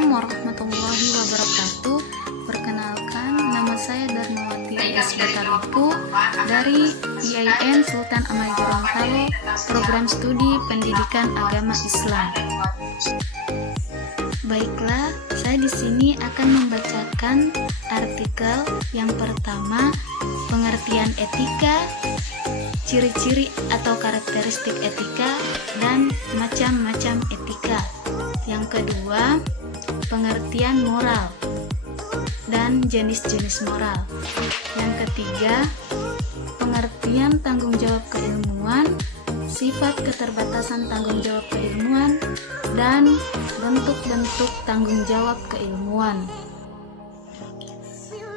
Assalamualaikum warahmatullahi wabarakatuh. Perkenalkan, nama saya Darmawati S. Bataripu dari IAIN Sultan Amali Gorontalo, Program Studi Pendidikan Agama Islam. Baiklah, saya di sini akan membacakan artikel yang pertama, pengertian etika, ciri-ciri atau karakteristik etika, dan macam-macam etika. Yang kedua, pengertian moral dan jenis-jenis moral. Yang ketiga, pengertian tanggung jawab keilmuan, sifat keterbatasan tanggung jawab keilmuan, dan bentuk-bentuk tanggung jawab keilmuan.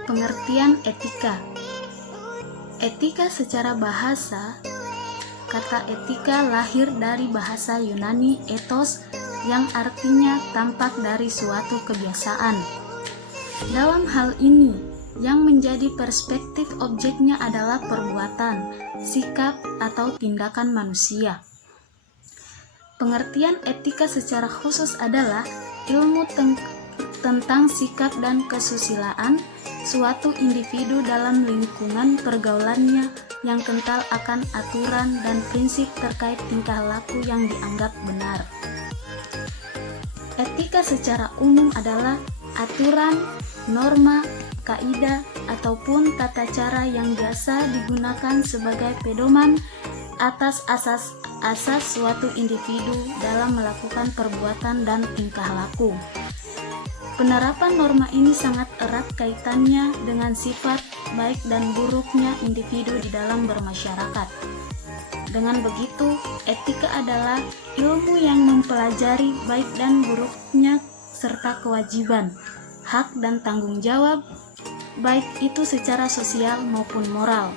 Pengertian etika. Etika secara bahasa, kata etika lahir dari bahasa Yunani ethos yang artinya tampak dari suatu kebiasaan. Dalam hal ini, yang menjadi perspektif objeknya adalah perbuatan, sikap, atau tindakan manusia. Pengertian etika secara khusus adalah ilmu tentang sikap dan kesusilaan suatu individu dalam lingkungan pergaulannya yang kental akan aturan dan prinsip terkait tingkah laku yang dianggap benar. Etika secara umum adalah aturan, norma, kaidah, ataupun tata cara yang biasa digunakan sebagai pedoman atas asas suatu individu dalam melakukan perbuatan dan tingkah laku. Penerapan norma ini sangat erat kaitannya dengan sifat baik dan buruknya individu di dalam bermasyarakat. Dengan begitu, etika adalah ilmu yang mempelajari baik dan buruknya serta kewajiban, hak dan tanggung jawab, baik itu secara sosial maupun moral,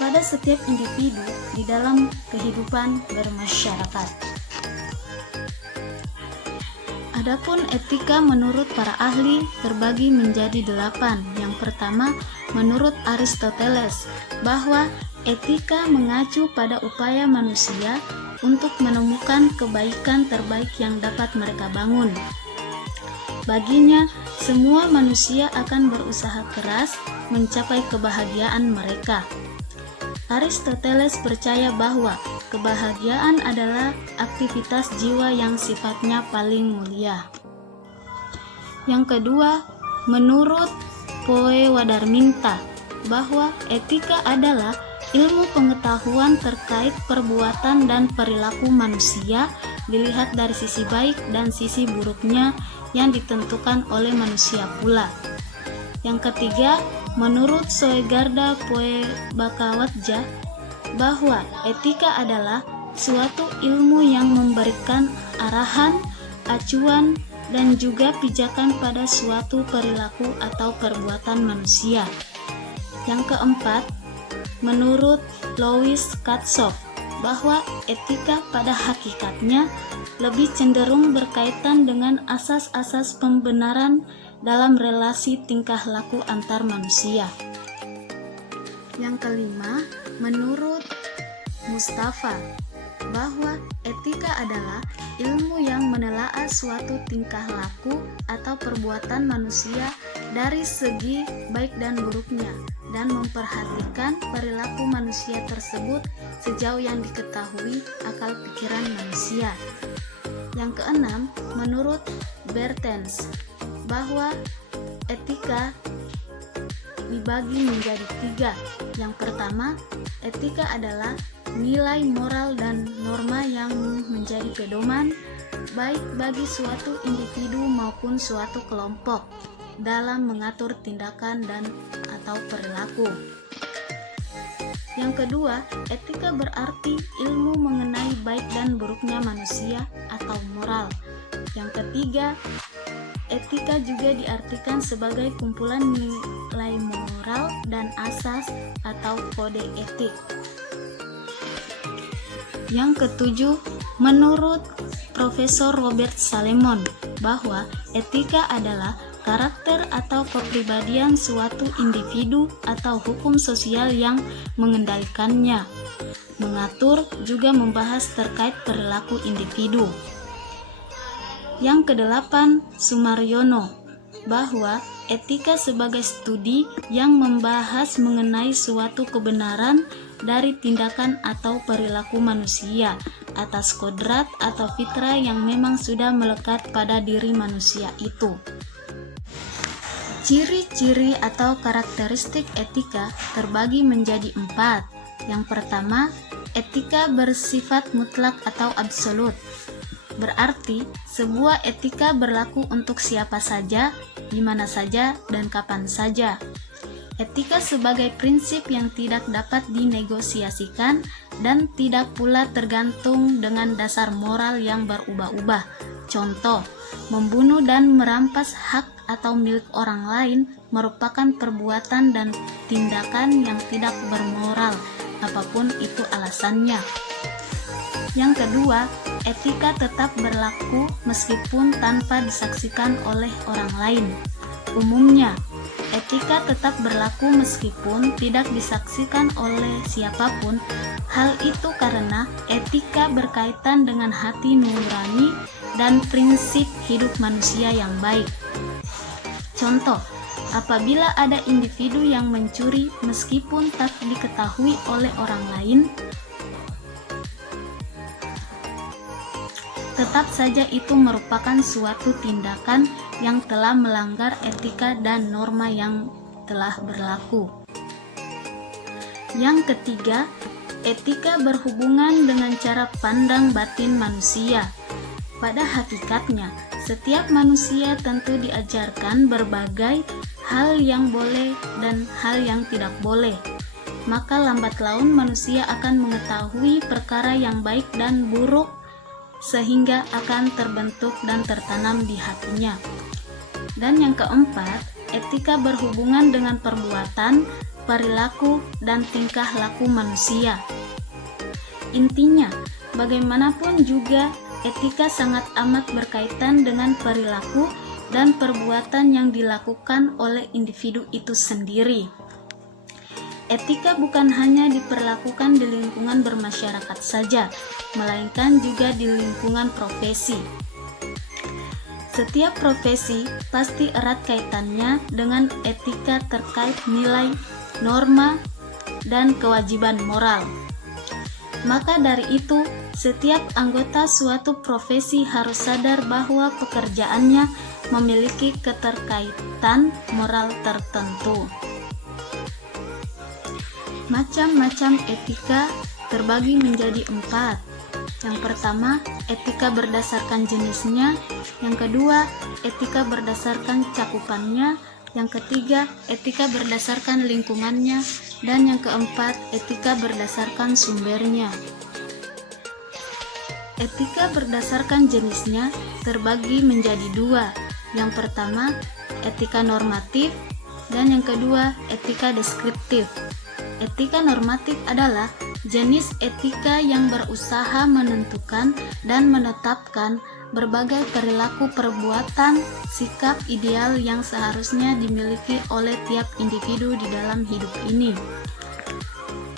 pada setiap individu di dalam kehidupan bermasyarakat. Adapun etika menurut para ahli terbagi menjadi 8. Yang pertama, menurut Aristoteles, bahwa etika mengacu pada upaya manusia untuk menemukan kebaikan terbaik yang dapat mereka bangun. Baginya, semua manusia akan berusaha keras mencapai kebahagiaan mereka. Aristoteles percaya bahwa kebahagiaan adalah aktivitas jiwa yang sifatnya paling mulia. Yang kedua, menurut Poe Wadarminta, bahwa etika adalah ilmu pengetahuan terkait perbuatan dan perilaku manusia dilihat dari sisi baik dan sisi buruknya yang ditentukan oleh manusia pula. Yang ketiga, menurut Soegarda Poe Bakawatja, bahwa etika adalah suatu ilmu yang memberikan arahan, acuan, dan juga pijakan pada suatu perilaku atau perbuatan manusia. Yang keempat, menurut Louis Katsoff, bahwa etika pada hakikatnya lebih cenderung berkaitan dengan asas-asas pembenaran dalam relasi tingkah laku antar manusia. Yang kelima, menurut Mustafa, bahwa etika adalah ilmu yang menelaah suatu tingkah laku atau perbuatan manusia dari segi baik dan buruknya dan memperhatikan perilaku manusia tersebut sejauh yang diketahui akal pikiran manusia. Yang keenam, menurut Bertens, bahwa etika dibagi menjadi 3. Yang pertama, etika adalah nilai moral dan norma yang menjadi pedoman baik bagi suatu individu maupun suatu kelompok dalam mengatur tindakan dan atau perilaku. Yang kedua, etika berarti ilmu mengenai baik dan buruknya manusia atau moral. Yang ketiga, etika juga diartikan sebagai kumpulan nilai moral dan asas atau kode etik. Yang ketujuh, menurut Profesor Robert Salemon, bahwa etika adalah karakter atau kepribadian suatu individu atau hukum sosial yang mengendalikannya, mengatur juga membahas terkait perilaku individu. Yang kedelapan, Sumaryono, bahwa etika sebagai studi yang membahas mengenai suatu kebenaran dari tindakan atau perilaku manusia atas kodrat atau fitrah yang memang sudah melekat pada diri manusia itu. Ciri-ciri atau karakteristik etika terbagi menjadi 4. Yang pertama, etika bersifat mutlak atau absolut. Berarti, sebuah etika berlaku untuk siapa saja, di mana saja, dan kapan saja. Etika sebagai prinsip yang tidak dapat dinegosiasikan dan tidak pula tergantung dengan dasar moral yang berubah-ubah. Contoh, membunuh dan merampas hak atau milik orang lain merupakan perbuatan dan tindakan yang tidak bermoral, apapun itu alasannya. Yang kedua, etika tetap berlaku meskipun tanpa disaksikan oleh orang lain. Umumnya, etika tetap berlaku meskipun tidak disaksikan oleh siapapun. Hal itu karena etika berkaitan dengan hati nurani dan prinsip hidup manusia yang baik. Contoh, apabila ada individu yang mencuri meskipun tak diketahui oleh orang lain, tetap saja itu merupakan suatu tindakan yang telah melanggar etika dan norma yang telah berlaku. Yang ketiga, etika berhubungan dengan cara pandang batin manusia. Pada hakikatnya, setiap manusia tentu diajarkan berbagai hal yang boleh dan hal yang tidak boleh. Maka lambat laun manusia akan mengetahui perkara yang baik dan buruk, sehingga akan terbentuk dan tertanam di hatinya. Dan yang keempat, etika berhubungan dengan perbuatan, perilaku, dan tingkah laku manusia. Intinya, bagaimanapun juga, etika sangat amat berkaitan dengan perilaku dan perbuatan yang dilakukan oleh individu itu sendiri. Etika bukan hanya diperlakukan di lingkungan bermasyarakat saja, melainkan juga di lingkungan profesi. Setiap profesi pasti erat kaitannya dengan etika terkait nilai, norma, dan kewajiban moral. Maka dari itu, setiap anggota suatu profesi harus sadar bahwa pekerjaannya memiliki keterkaitan moral tertentu. Macam-macam etika terbagi menjadi 4. Yang pertama, etika berdasarkan jenisnya. Yang kedua, etika berdasarkan cakupannya. Yang ketiga, etika berdasarkan lingkungannya. Dan yang keempat, etika berdasarkan sumbernya. Etika berdasarkan jenisnya terbagi menjadi 2. Yang pertama, etika normatif, dan yang kedua, etika deskriptif. Etika normatif adalah jenis etika yang berusaha menentukan dan menetapkan berbagai perilaku perbuatan, sikap ideal yang seharusnya dimiliki oleh tiap individu di dalam hidup ini.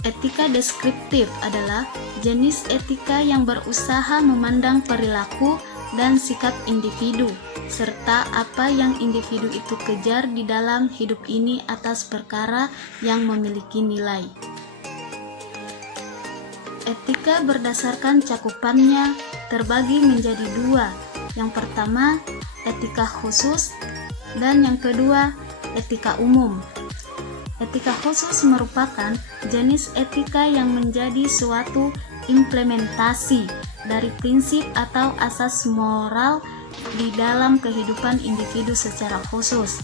Etika deskriptif adalah jenis etika yang berusaha memandang perilaku dan sikap individu, serta apa yang individu itu kejar di dalam hidup ini atas perkara yang memiliki nilai. Etika berdasarkan cakupannya terbagi menjadi 2. Yang pertama, etika khusus, dan yang kedua, etika umum. Etika khusus merupakan jenis etika yang menjadi suatu implementasi dari prinsip atau asas moral di dalam kehidupan individu secara khusus.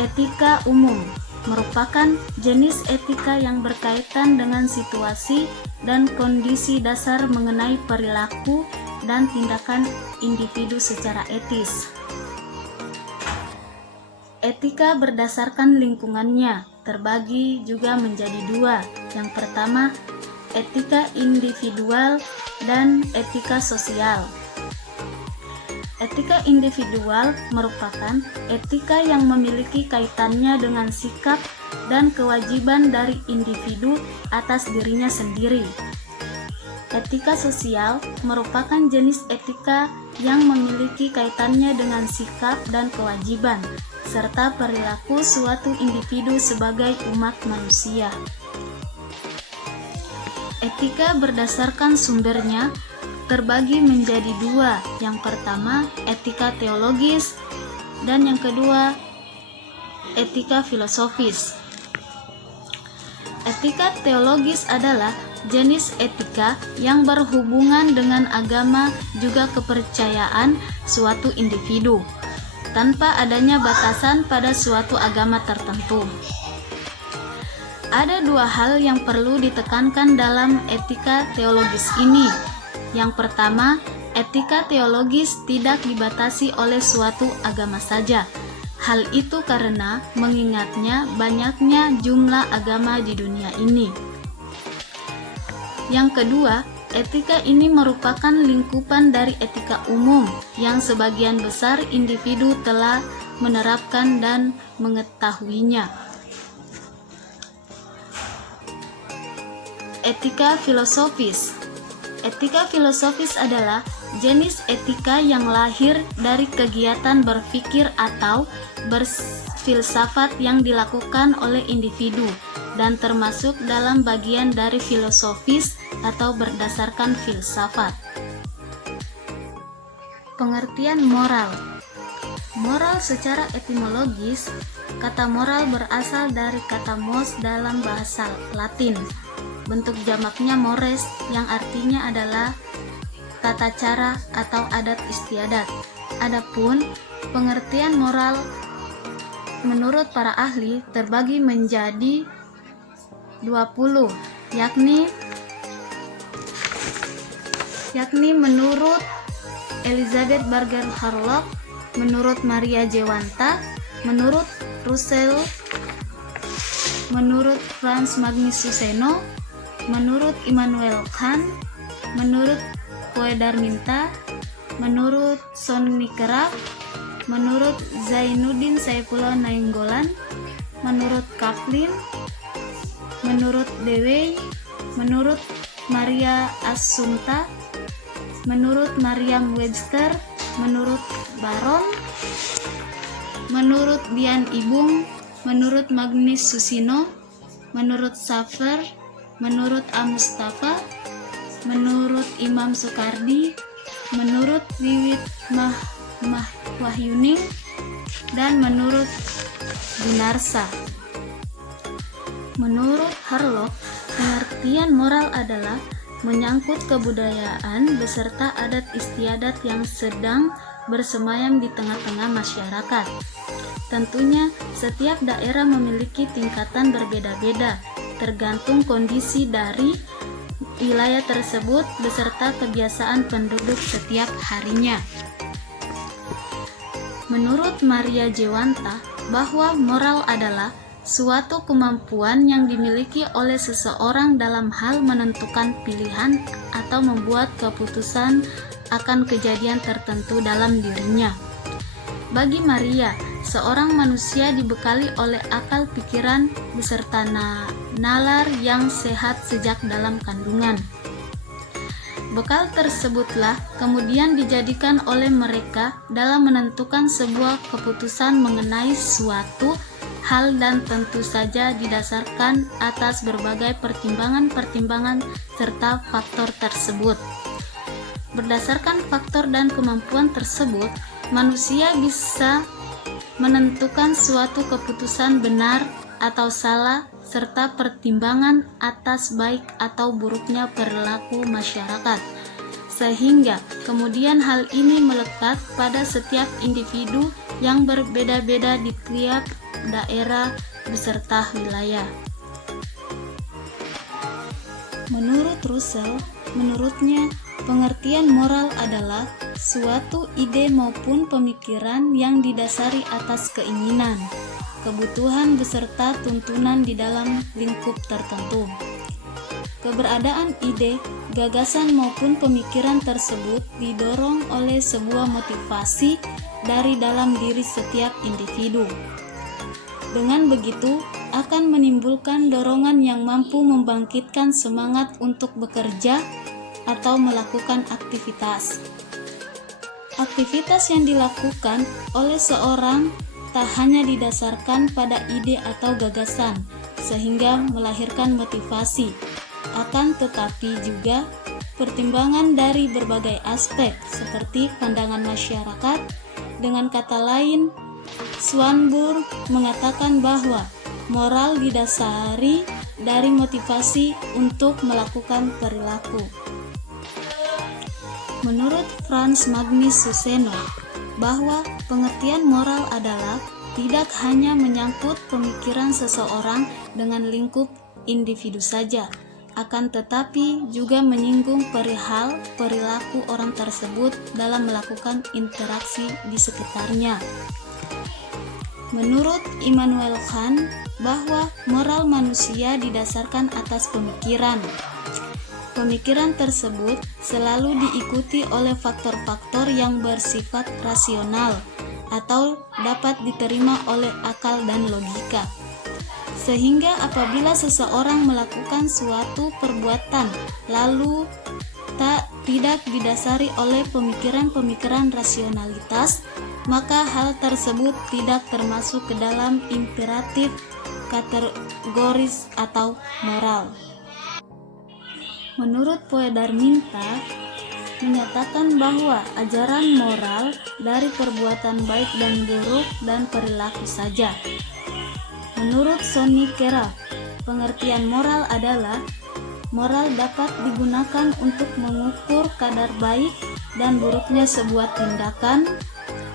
Etika umum merupakan jenis etika yang berkaitan dengan situasi dan kondisi dasar mengenai perilaku dan tindakan individu secara etis. Etika berdasarkan lingkungannya terbagi juga menjadi 2. Yang pertama, etika individual dan etika sosial. Etika individual merupakan etika yang memiliki kaitannya dengan sikap dan kewajiban dari individu atas dirinya sendiri. Etika sosial merupakan jenis etika yang memiliki kaitannya dengan sikap dan kewajiban, serta perilaku suatu individu sebagai umat manusia. Etika berdasarkan sumbernya terbagi menjadi dua. Yang pertama, etika teologis, dan yang kedua, etika filosofis. Etika teologis adalah jenis etika yang berhubungan dengan agama juga kepercayaan suatu individu, tanpa adanya batasan pada suatu agama tertentu. Ada dua hal yang perlu ditekankan dalam etika teologis ini. Yang pertama, etika teologis tidak dibatasi oleh suatu agama saja. Hal itu karena mengingatnya banyaknya jumlah agama di dunia ini. Yang kedua, etika ini merupakan lingkupan dari etika umum yang sebagian besar individu telah menerapkan dan mengetahuinya. Etika filosofis. Etika filosofis adalah jenis etika yang lahir dari kegiatan berpikir atau berfilsafat yang dilakukan oleh individu dan termasuk dalam bagian dari filosofis atau berdasarkan filsafat. Pengertian moral. Moral secara etimologis, kata moral berasal dari kata mos dalam bahasa Latin. Bentuk jamaknya mores yang artinya adalah tata cara atau adat istiadat. Adapun pengertian moral menurut para ahli terbagi menjadi 20, yakni menurut Elizabeth Barger Harlock, menurut Maria Jewanta, menurut Russell, menurut Franz Magnus Suseno, menurut Immanuel Kant, menurut Poe Darminta, menurut Sonny Kerap, menurut Zainuddin Saifullah Nainggolan, menurut Kaplan, menurut Dewey, menurut Maria Assumpta, menurut Merriam Webster, menurut Baron, menurut Dian Ibung, menurut Magnus Susino, menurut Safer, menurut A. Mustafa, menurut Imam Soekardi, menurut Wiwit Wahyuning, dan menurut Gunarsa. Menurut Harlock, pengertian moral adalah menyangkut kebudayaan beserta adat istiadat yang sedang bersemayam di tengah-tengah masyarakat. Tentunya, setiap daerah memiliki tingkatan berbeda-beda, tergantung kondisi dari wilayah tersebut beserta kebiasaan penduduk setiap harinya. Menurut Maria Jewanta, bahwa moral adalah suatu kemampuan yang dimiliki oleh seseorang dalam hal menentukan pilihan atau membuat keputusan akan kejadian tertentu dalam dirinya. Bagi Maria, seorang manusia dibekali oleh akal pikiran beserta nalar yang sehat sejak dalam kandungan. Bekal tersebutlah kemudian dijadikan oleh mereka dalam menentukan sebuah keputusan mengenai suatu hal dan tentu saja didasarkan atas berbagai pertimbangan-pertimbangan serta faktor tersebut. Berdasarkan faktor dan kemampuan tersebut, manusia bisa menentukan suatu keputusan benar atau salah serta pertimbangan atas baik atau buruknya perilaku masyarakat, sehingga kemudian hal ini melekat pada setiap individu yang berbeda-beda di tiap daerah beserta wilayah. Menurut Russell, menurutnya pengertian moral adalah suatu ide maupun pemikiran yang didasari atas keinginan, kebutuhan beserta tuntunan di dalam lingkup tertentu. Keberadaan ide, gagasan maupun pemikiran tersebut didorong oleh sebuah motivasi dari dalam diri setiap individu. Dengan begitu, akan menimbulkan dorongan yang mampu membangkitkan semangat untuk bekerja, atau melakukan aktivitas. Aktivitas yang dilakukan oleh seorang tak hanya didasarkan pada ide atau gagasan, sehingga melahirkan motivasi, akan tetapi juga pertimbangan dari berbagai aspek seperti pandangan masyarakat. Dengan kata lain, Swanburg mengatakan bahwa moral didasari dari motivasi untuk melakukan perilaku. Menurut Franz Magnus Suseno, bahwa pengertian moral adalah tidak hanya menyangkut pemikiran seseorang dengan lingkup individu saja, akan tetapi juga menyinggung perihal perilaku orang tersebut dalam melakukan interaksi di sekitarnya. Menurut Immanuel Kant, bahwa moral manusia didasarkan atas pemikiran. Pemikiran tersebut selalu diikuti oleh faktor-faktor yang bersifat rasional atau dapat diterima oleh akal dan logika. Sehingga apabila seseorang melakukan suatu perbuatan lalu tidak didasari oleh pemikiran-pemikiran rasionalitas, maka hal tersebut tidak termasuk ke dalam imperatif kategoris atau moral. Menurut Poedarminta menyatakan bahwa ajaran moral dari perbuatan baik dan buruk dan perilaku saja. Menurut Sonny Kera, pengertian moral adalah moral dapat digunakan untuk mengukur kadar baik dan buruknya sebuah tindakan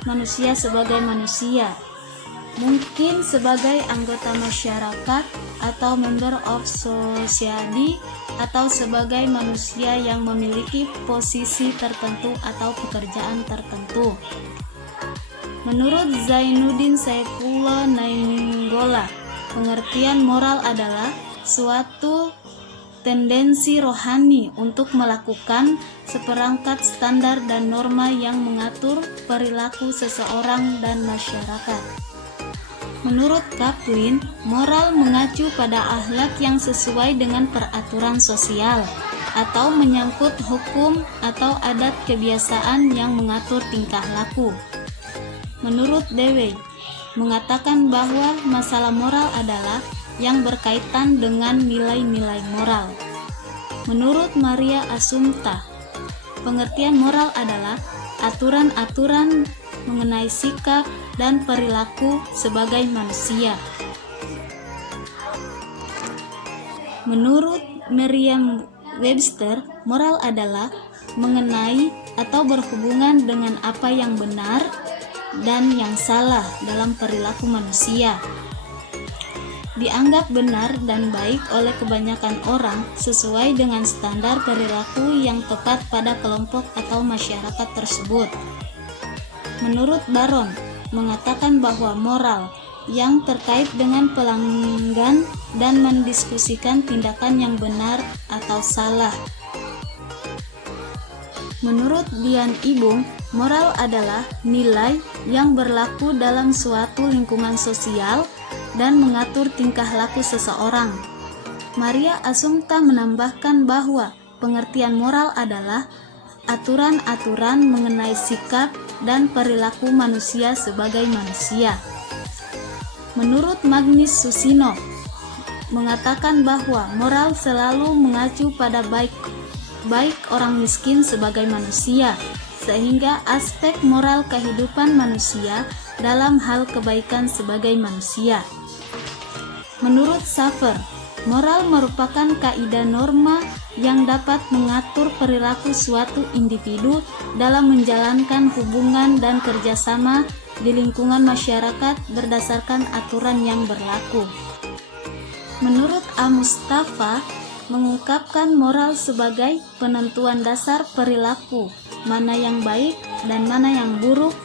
manusia sebagai manusia, mungkin sebagai anggota masyarakat atau member of society, atau sebagai manusia yang memiliki posisi tertentu atau pekerjaan tertentu. Menurut Zainuddin Saifullah Nainggolan, pengertian moral adalah suatu tendensi rohani untuk melakukan seperangkat standar dan norma yang mengatur perilaku seseorang dan masyarakat. Menurut Kaplan, moral mengacu pada akhlak yang sesuai dengan peraturan sosial atau menyangkut hukum atau adat kebiasaan yang mengatur tingkah laku. Menurut Dewey, mengatakan bahwa masalah moral adalah yang berkaitan dengan nilai-nilai moral. Menurut Maria Assumpta, pengertian moral adalah aturan-aturan mengenai sikap dan perilaku sebagai manusia. Menurut Merriam-Webster, moral adalah mengenai atau berhubungan dengan apa yang benar dan yang salah dalam perilaku manusia. Dianggap benar dan baik oleh kebanyakan orang sesuai dengan standar perilaku yang tepat pada kelompok atau masyarakat tersebut. Menurut Baron, mengatakan bahwa moral yang terkait dengan pelanggan dan mendiskusikan tindakan yang benar atau salah. Menurut Dian Ibung, moral adalah nilai yang berlaku dalam suatu lingkungan sosial dan mengatur tingkah laku seseorang. Maria Assumpta menambahkan bahwa pengertian moral adalah aturan-aturan mengenai sikap dan perilaku manusia sebagai manusia. Menurut Magnus Susino, mengatakan bahwa moral selalu mengacu pada baik orang miskin sebagai manusia, sehingga aspek moral kehidupan manusia dalam hal kebaikan sebagai manusia. Menurut Schaeffer, moral merupakan kaidah norma yang dapat mengatur perilaku suatu individu dalam menjalankan hubungan dan kerjasama di lingkungan masyarakat berdasarkan aturan yang berlaku. Menurut A. Mustafa, mengungkapkan moral sebagai penentuan dasar perilaku, mana yang baik dan mana yang buruk,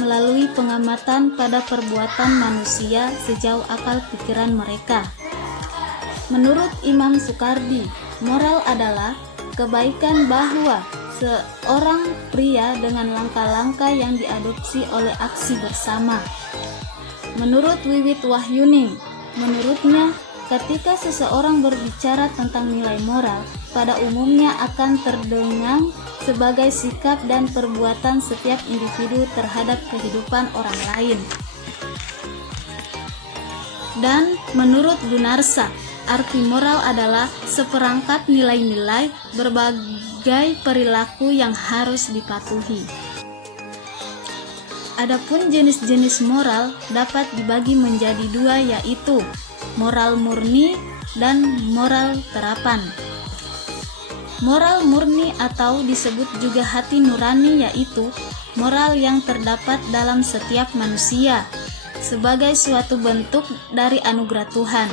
melalui pengamatan pada perbuatan manusia sejauh akal pikiran mereka. Menurut Imam Sukardi, moral adalah kebaikan bahwa seorang pria dengan langkah-langkah yang diadopsi oleh aksi bersama. Menurut Wiwit Wahyuning, menurutnya ketika seseorang berbicara tentang nilai moral, pada umumnya akan terdengar sebagai sikap dan perbuatan setiap individu terhadap kehidupan orang lain. Dan menurut Gunarsa, arti moral adalah seperangkat nilai-nilai berbagai perilaku yang harus dipatuhi. Adapun jenis-jenis moral dapat dibagi menjadi dua, yaitu moral murni dan moral terapan. Moral murni atau disebut juga hati nurani yaitu moral yang terdapat dalam setiap manusia sebagai suatu bentuk dari anugerah Tuhan.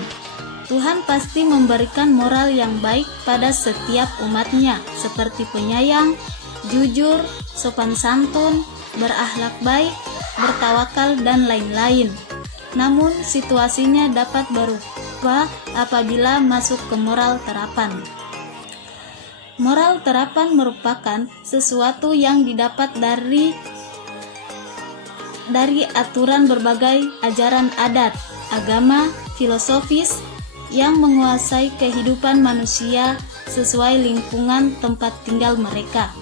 Tuhan pasti memberikan moral yang baik pada setiap umatnya seperti penyayang, jujur, sopan santun, berakhlak baik, bertawakal, dan lain-lain. Namun situasinya dapat berubah apabila masuk ke moral terapan. Moral terapan merupakan sesuatu yang didapat dari aturan berbagai ajaran adat, agama, filosofis yang menguasai kehidupan manusia sesuai lingkungan tempat tinggal mereka.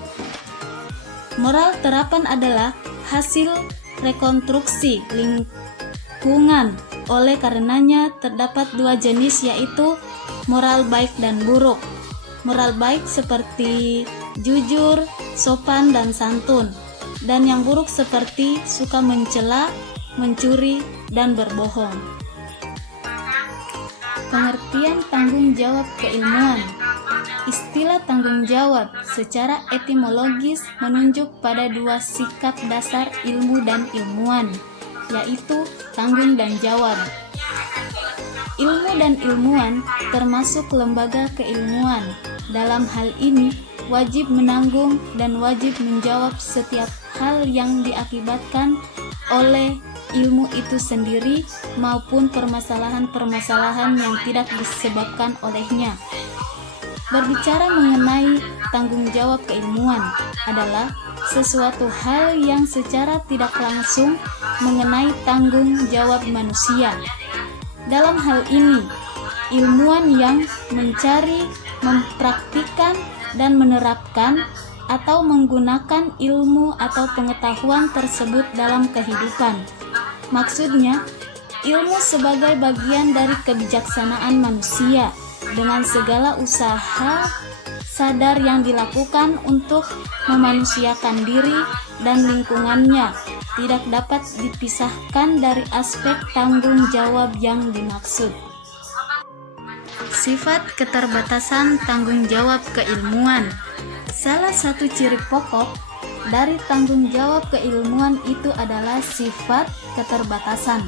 Moral terapan adalah hasil rekonstruksi lingkungan. Oleh karenanya terdapat dua jenis, yaitu moral baik dan buruk. Moral baik seperti jujur, sopan, dan santun, dan yang buruk seperti suka mencela, mencuri, dan berbohong. Pengertian tanggung jawab keilmuan. Istilah tanggung jawab secara etimologis menunjuk pada dua sikap dasar ilmu dan ilmuwan, yaitu tanggung dan jawab. Ilmu dan ilmuwan termasuk lembaga keilmuan. Dalam hal ini, wajib menanggung dan wajib menjawab setiap hal yang diakibatkan oleh ilmu itu sendiri maupun permasalahan-permasalahan yang tidak disebabkan olehnya. Berbicara mengenai tanggung jawab keilmuan adalah sesuatu hal yang secara tidak langsung mengenai tanggung jawab manusia. Dalam hal ini, ilmuwan yang mencari, mempraktikkan, dan menerapkan atau menggunakan ilmu atau pengetahuan tersebut dalam kehidupan. Maksudnya, ilmu sebagai bagian dari kebijaksanaan manusia dengan segala usaha sadar yang dilakukan untuk memanusiakan diri dan lingkungannya tidak dapat dipisahkan dari aspek tanggung jawab yang dimaksud. Sifat keterbatasan tanggung jawab keilmuan. Salah satu ciri pokok dari tanggung jawab keilmuan itu adalah sifat keterbatasan.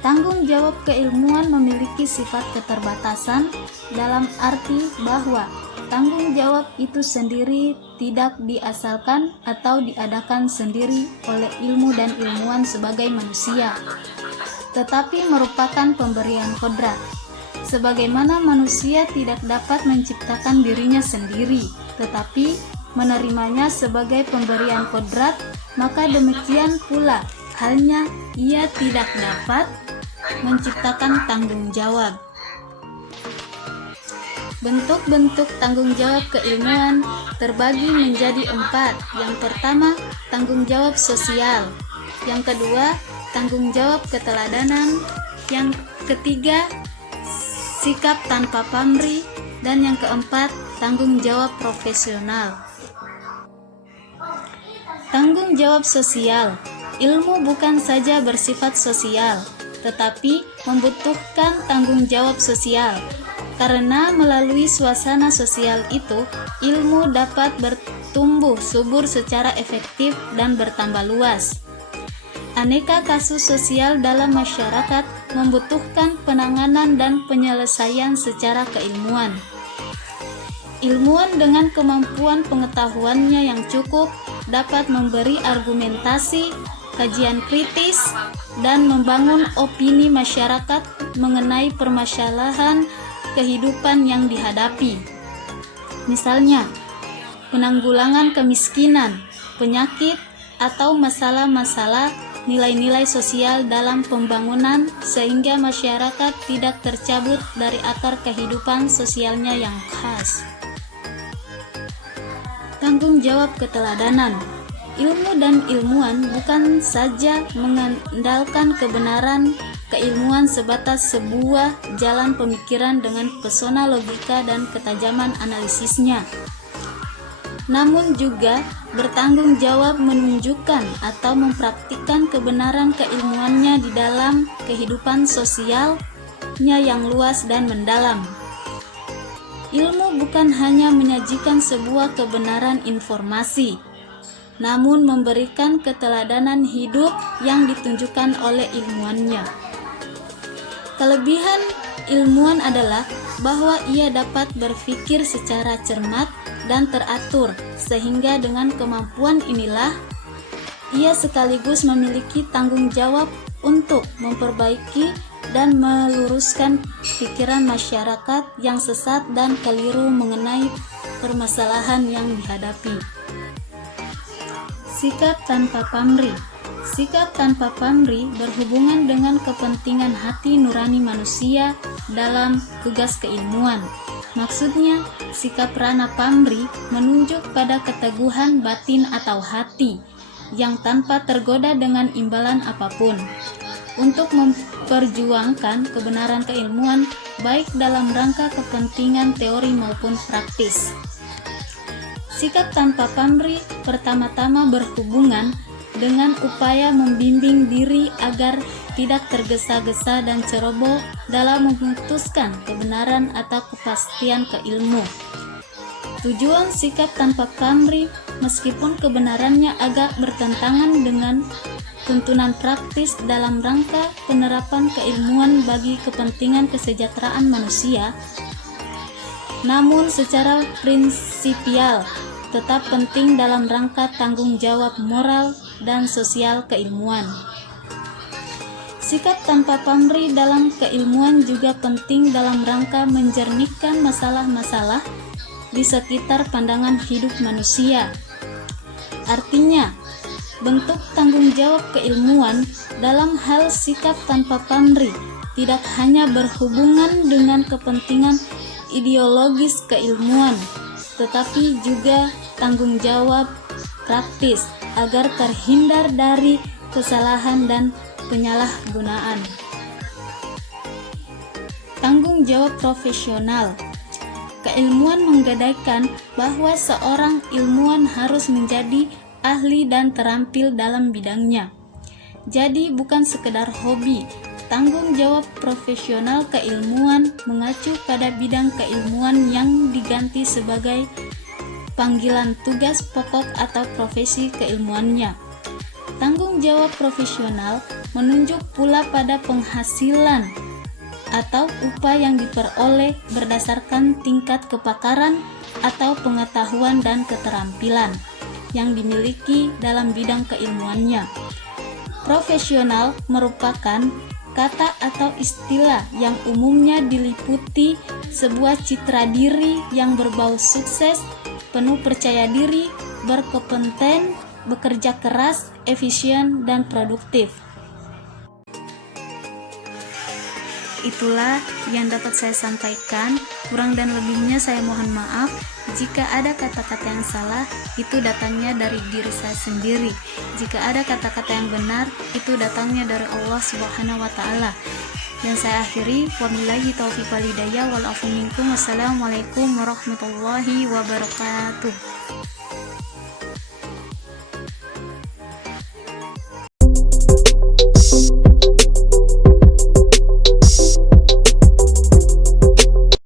Tanggung jawab keilmuan memiliki sifat keterbatasan dalam arti bahwa tanggung jawab itu sendiri tidak diasalkan atau diadakan sendiri oleh ilmu dan ilmuwan sebagai manusia, tetapi merupakan pemberian kodrat. Sebagaimana manusia tidak dapat menciptakan dirinya sendiri, tetapi menerimanya sebagai pemberian kodrat, maka demikian pula halnya ia tidak dapat menciptakan tanggung jawab. Bentuk-bentuk tanggung jawab keilmuan terbagi menjadi 4. Yang pertama, tanggung jawab sosial. Yang kedua, tanggung jawab keteladanan. Yang ketiga, sikap tanpa pamrih. Dan yang keempat, tanggung jawab profesional. Tanggung jawab sosial. Ilmu bukan saja bersifat sosial, tetapi membutuhkan tanggung jawab sosial. Karena melalui suasana sosial itu, ilmu dapat bertumbuh subur secara efektif dan bertambah luas. Aneka kasus sosial dalam masyarakat membutuhkan penanganan dan penyelesaian secara keilmuan. Ilmuwan dengan kemampuan pengetahuannya yang cukup dapat memberi argumentasi, kajian kritis, dan membangun opini masyarakat mengenai permasalahan kehidupan yang dihadapi. Misalnya, penanggulangan kemiskinan, penyakit, atau masalah-masalah nilai-nilai sosial dalam pembangunan sehingga masyarakat tidak tercabut dari akar kehidupan sosialnya yang khas. Tanggung jawab keteladanan. Ilmu dan ilmuwan bukan saja mengandalkan kebenaran keilmuan sebatas sebuah jalan pemikiran dengan pesona logika dan ketajaman analisisnya, namun juga bertanggung jawab menunjukkan atau mempraktikkan kebenaran keilmuannya di dalam kehidupan sosialnya yang luas dan mendalam. Ilmu bukan hanya menyajikan sebuah kebenaran informasi, namun memberikan keteladanan hidup yang ditunjukkan oleh ilmuannya. Kelebihan ilmuwan adalah bahwa ia dapat berpikir secara cermat dan teratur, sehingga dengan kemampuan inilah ia sekaligus memiliki tanggung jawab untuk memperbaiki dan meluruskan pikiran masyarakat yang sesat dan keliru mengenai permasalahan yang dihadapi. Sikap tanpa pamrih. Sikap tanpa pamrih berhubungan dengan kepentingan hati nurani manusia dalam tugas keilmuan. Maksudnya, sikap rana pamrih menunjuk pada keteguhan batin atau hati yang tanpa tergoda dengan imbalan apapun untuk memperjuangkan kebenaran keilmuan baik dalam rangka kepentingan teori maupun praktis. Sikap tanpa pamrih pertama-tama berhubungan dengan upaya membimbing diri agar tidak tergesa-gesa dan ceroboh dalam memutuskan kebenaran atau kepastian keilmu. Tujuan sikap tanpa pamrih, meskipun kebenarannya agak bertentangan dengan tuntunan praktis dalam rangka penerapan keilmuan bagi kepentingan kesejahteraan manusia, namun secara prinsipial tetap penting dalam rangka tanggung jawab moral dan sosial keilmuan. Sikap tanpa pamrih dalam keilmuan juga penting dalam rangka menjernihkan masalah-masalah di sekitar pandangan hidup manusia. Artinya, bentuk tanggung jawab keilmuan dalam hal sikap tanpa pamrih tidak hanya berhubungan dengan kepentingan ideologis keilmuan, tetapi juga tanggung jawab praktis agar terhindar dari kesalahan dan penyalahgunaan. Tanggung jawab profesional. Keilmuan menggadaikan bahwa seorang ilmuwan harus menjadi ahli dan terampil dalam bidangnya. Jadi bukan sekedar hobi. Tanggung jawab profesional keilmuan mengacu pada bidang keilmuan yang diganti sebagai panggilan tugas pokok atau profesi keilmuannya. Tanggung jawab profesional menunjuk pula pada penghasilan atau upah yang diperoleh berdasarkan tingkat kepakaran atau pengetahuan dan keterampilan yang dimiliki dalam bidang keilmuannya. Profesional merupakan kata atau istilah yang umumnya diliputi sebuah citra diri yang berbau sukses, penuh percaya diri, berkompeten, bekerja keras, efisien, dan produktif. Itulah yang dapat saya sampaikan. Kurang dan lebihnya saya mohon maaf. Jika ada kata-kata yang salah, itu datangnya dari diri saya sendiri. Jika ada kata-kata yang benar, itu datangnya dari Allah Subhanahu wa Ta'ala. Dan saya akhiri, wabillahi taufiq wal hidayah wal afu minkum. Wassalamualaikum warahmatullahi wabarakatuh.